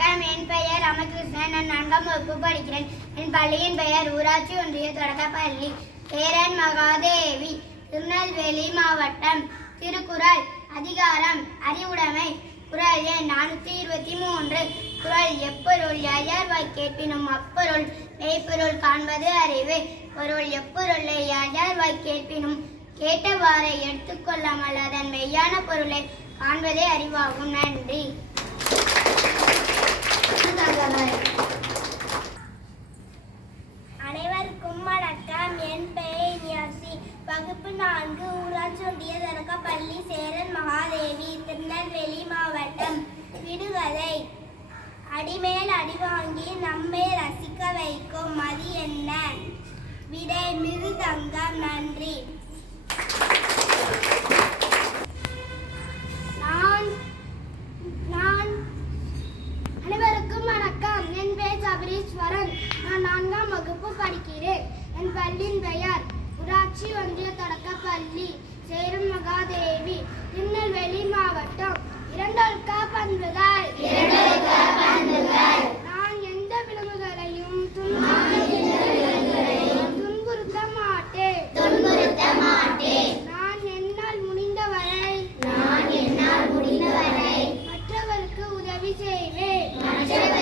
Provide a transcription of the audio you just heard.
வணக்கம். என் பெயர் ராமகிருஷ்ணன். நான் நான்காம் வகுப்பு படிக்கிறேன். என் பள்ளியின் பெயர் ஊராட்சி ஒன்றிய தொடக்கப்பள்ளி. பேரன் மகாதேவி. திருநெல்வேலி மாவட்டம் திருக்குறள். அதிகாரம். அறிவுடைமை. குரல் எண் நானூற்றி இருபத்தி மூன்று. குறள் எப்பொருள்? யார் கேட்பினும் அப்பொருள். மெய்ப்பொருள் காண்பது அறிவு. பொருள் எப்பொருளை? யார் வாய் கேட்பினும்? கேட்டவாறை எடுத்துக்கொள்ளாமல் அதன் மெய்யான பொருளை காண்பதே அறிவாகும். நன்றி அனைவருக்கும் வணக்கம் என் பெயர் நியாசி வகுப்பு நான்கு ஊராட்சி ஒன்றிய தொடக்கப்பள்ளி சேரன் மகாதேவி திருநெல்வேலி மாவட்டம் விடுகதை. அடிமேல் அடி வாங்கி நம்மை ரசிக்க வைக்கும் மதி என்ன? விடை மிருதங்கம் நன்றி. நான் நான் அனைவருக்கும் வணக்கம். என் பெயர் சபரீஸ்வரன். நான் நான்காம் வகுப்பு படிக்கிறேன். என் பள்ளியின் பெயர் ஊராட்சி ஒன்றிய தொடக்க Let me it.